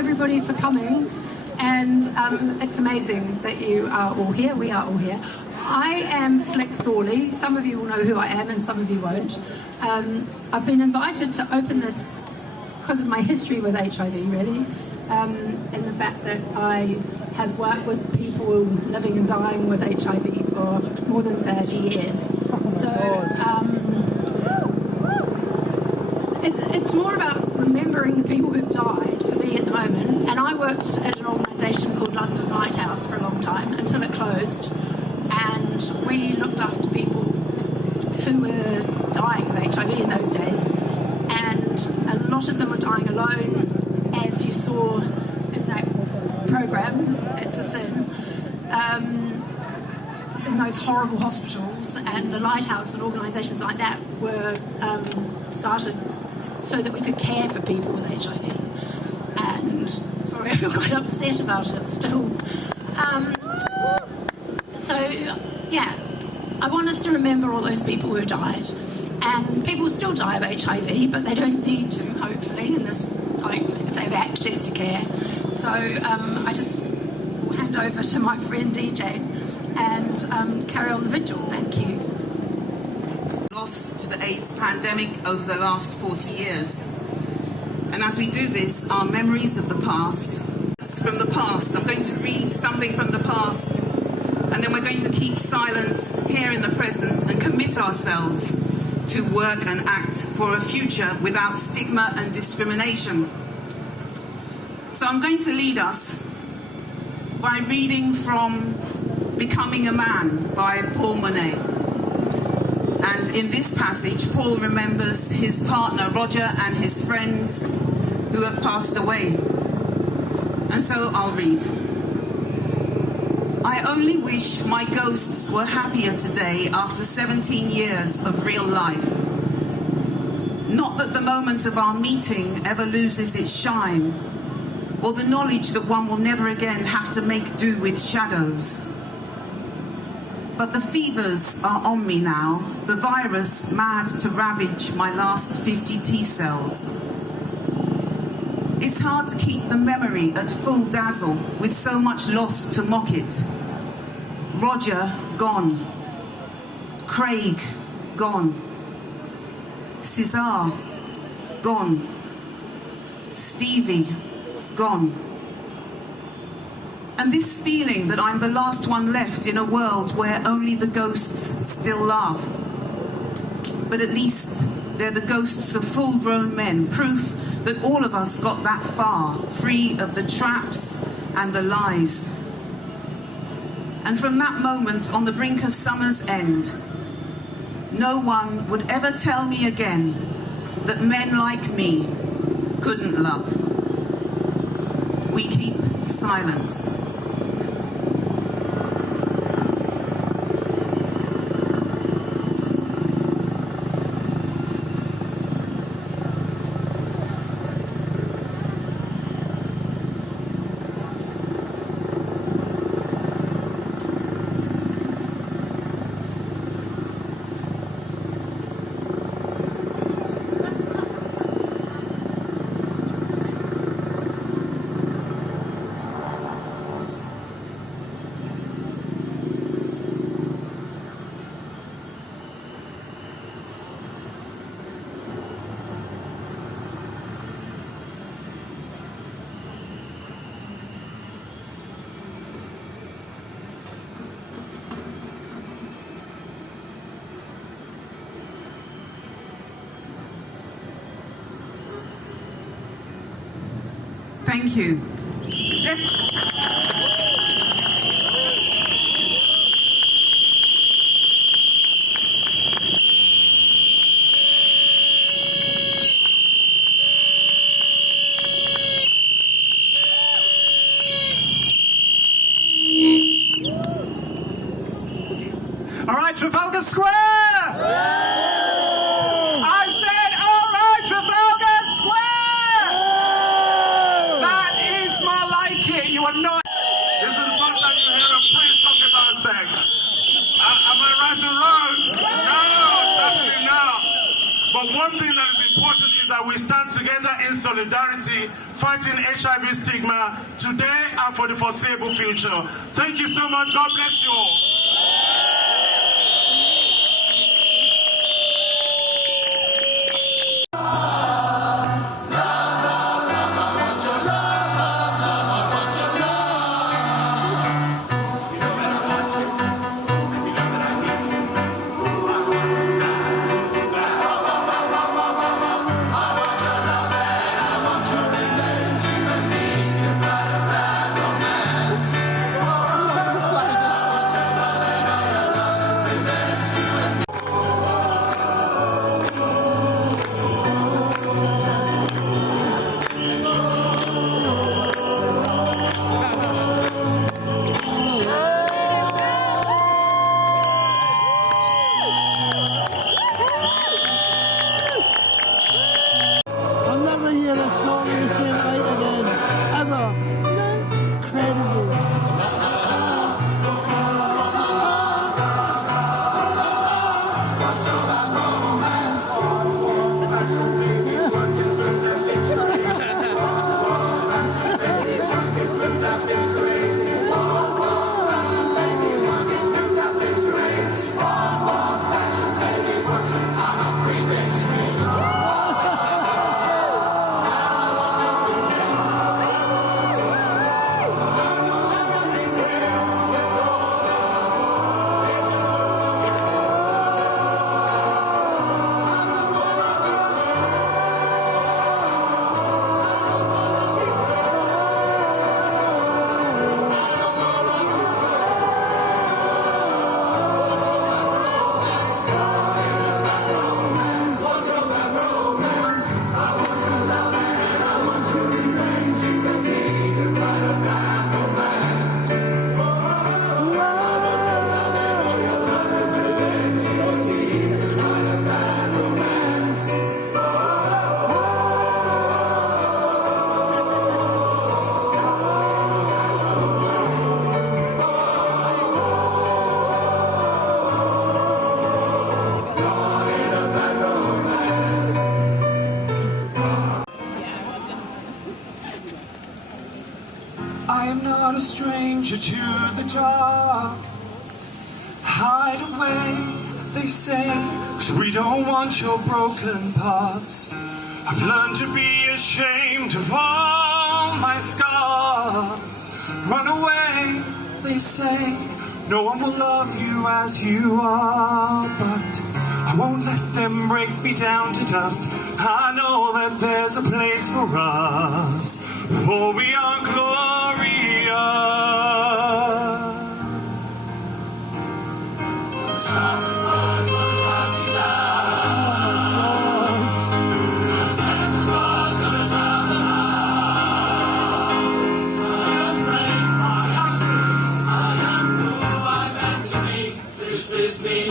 everybody for coming, and it's amazing that you are all here. We are all here. I am Flick Thorley. Some of you will know who I am and some of you won't. I've been invited to open this because of my history with HIV, really, and the fact that I have worked with people living and dying with HIV for more than 30 years. It's more about remembering the people who've died for me at the moment. And I worked at an organisation called London Lighthouse for a long time until it closed. And we looked after people who were dying of HIV in those days. And a lot of them were dying alone, as you saw in that programme, It's a Sin, in those horrible hospitals. And the Lighthouse and organisations like that were started so that we could care for people with HIV. And sorry, I feel quite upset about it still. Yeah, I want us to remember all those people who died. And people still die of HIV, but they don't need to, hopefully, in this point, if they have access to care. So I just will hand over to my friend DJ and carry on the vigil. Thank you. Lost to the AIDS pandemic over the last 40 years. And as we do this, our memories of the past, it's from the past. I'm going to read something from the past, and then we're going to keep silence here in the present and commit ourselves to work and act for a future without stigma and discrimination. So I'm going to lead us by reading from Becoming a Man by Paul Monet. And in this passage, Paul remembers his partner, Roger, and his friends who have passed away. And so I'll read. I only wish my ghosts were happier today after 17 years of real life. Not that the moment of our meeting ever loses its shine, or the knowledge that one will never again have to make do with shadows. But the fevers are on me now, the virus mad to ravage my last 50 T-cells. It's hard to keep the memory at full dazzle with so much loss to mock it. Roger, gone. Craig, gone. Cesar, gone. Stevie, gone. And this feeling that I'm the last one left in a world where only the ghosts still laugh. But at least they're the ghosts of full-grown men, proof that all of us got that far, free of the traps and the lies. And from that moment on the brink of summer's end, no one would ever tell me again that men like me couldn't love. We keep silence. Thank you. All right, Trafalgar Square! I said, all right, Trafalgar Square! That is more like it. You are not. This is the first time you hear a priest talk about sex. Am I right or wrong? No, certainly not. But one thing that is important is that we stand together in in solidarity, fighting HIV stigma today and for the foreseeable future. Thank you so much. God bless you all. I am not a stranger to the dark. Hide away, they say, 'cause we don't want your broken parts. I've learned to be ashamed of all my scars. Run away, they say, no one will love you as you are. But I won't let them break me down to dust. I know that there's a place for us, for we are glorious. This is me.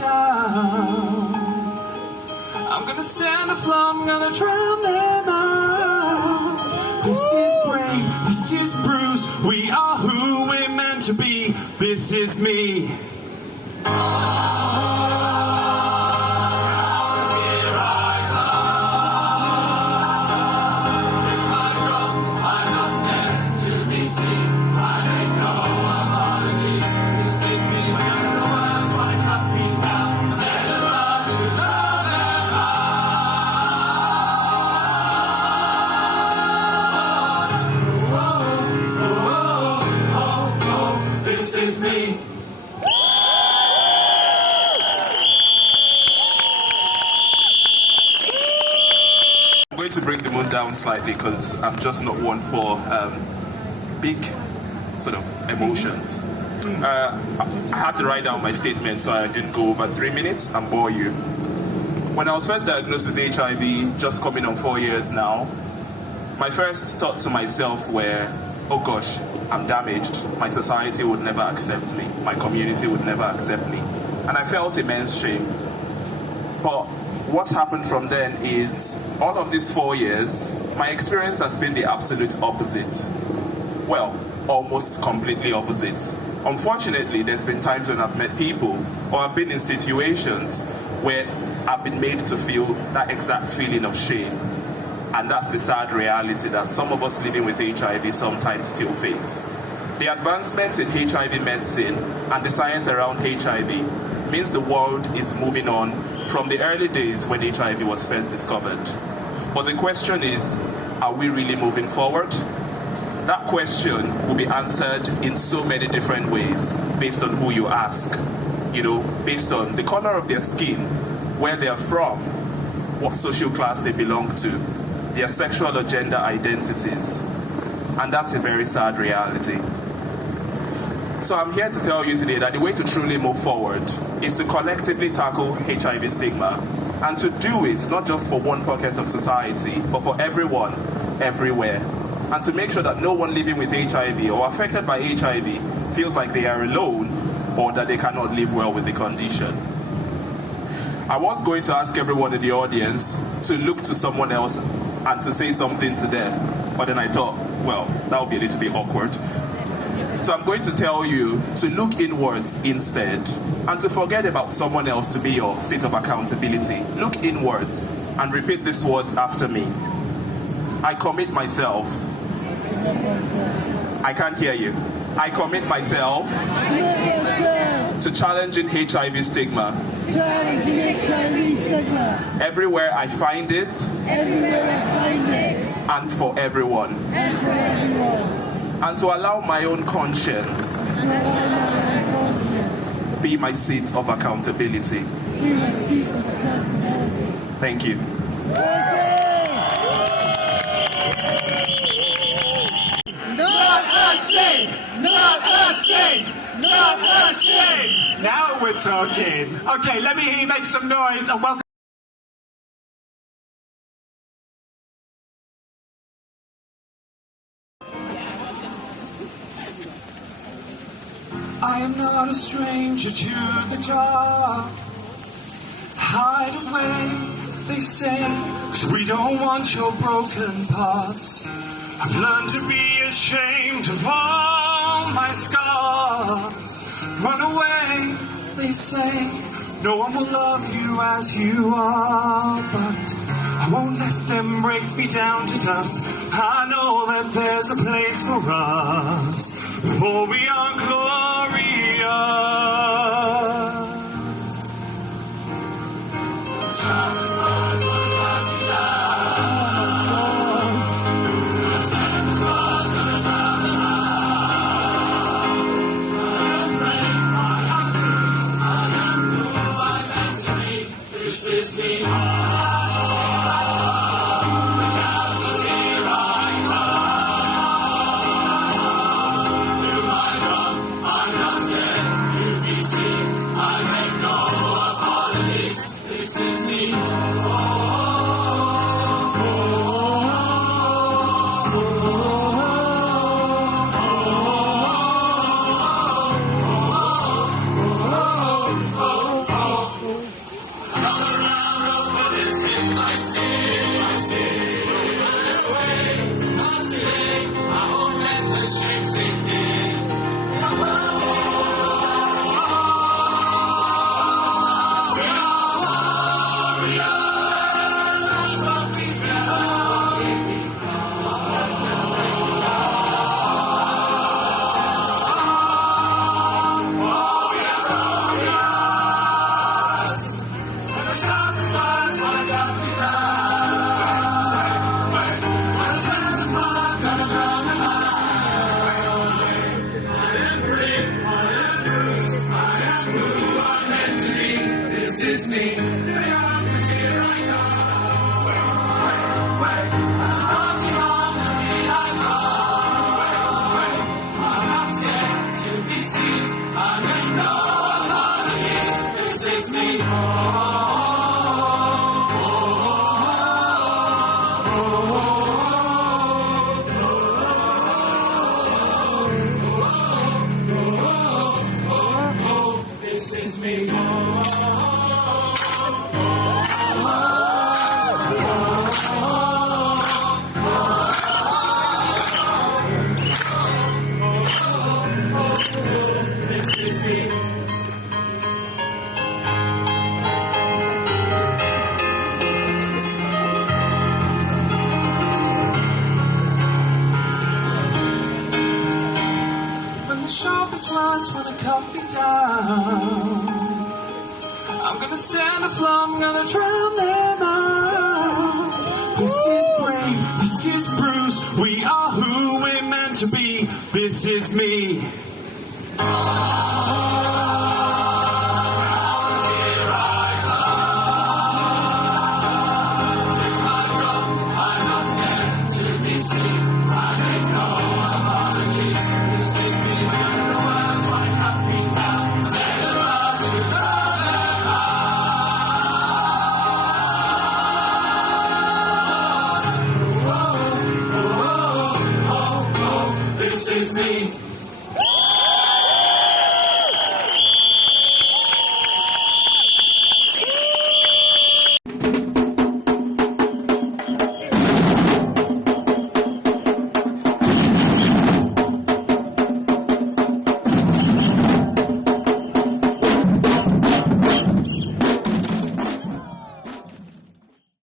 down. I'm gonna stand afloat, I'm gonna drown them out. This is brave, this is bruised, we are who we're meant to be. This is me. I'm going to bring the mood down slightly because I'm just not one for big sort of emotions. I had to write down my statement so I didn't go over 3 minutes and bore you. When I was first diagnosed with HIV, just coming on 4 years now, my first thoughts to myself were, oh gosh, I'm damaged. My society would never accept me. My community would never accept me. And I felt immense shame. But what's happened from then is, all of these 4 years, my experience has been the absolute opposite. Well, almost completely opposite. Unfortunately, there's been times when I've met people or I've been in situations where I've been made to feel that exact feeling of shame. And that's the sad reality that some of us living with HIV sometimes still face. The advancements in HIV medicine and the science around HIV means the world is moving on from the early days when HIV was first discovered. But the question is, are we really moving forward? That question will be answered in so many different ways based on who you ask. You know, based on the color of their skin, where they are from, what social class they belong to, their sexual or gender identities. And that's a very sad reality. So I'm here to tell you today that the way to truly move forward is to collectively tackle HIV stigma, and to do it not just for one pocket of society, but for everyone, everywhere. And to make sure that no one living with HIV or affected by HIV feels like they are alone or that they cannot live well with the condition. I was going to ask everyone in the audience to look to someone else and to say something to them, but then I thought, well, that would be a little bit awkward. So I'm going to tell you to look inwards instead, and to forget about someone else to be your seat of accountability. Look inwards and repeat these words after me. I commit myself. I can't hear you. I commit myself to challenging HIV stigma. Everywhere I find it, and for everyone. And to allow my own conscience be my seat of accountability. Thank you. Not a sing! Not a sing! Not a sing! Now we're talking. Okay, let me hear you make some noise and welcome. I am not a stranger to the dark. Hide away, they say, 'cause we don't want your broken parts. I've learned to be ashamed of all my scars. Run away, they say, no one will love you as you are. But I won't let them break me down to dust. I know that there's a place for us, for we are glorious. When the sharpest words wanna cut me down, I'm gonna stand afloat, I'm gonna drown them out. This is brave, this is Bruce, we are who we're meant to be. This is me. This is me.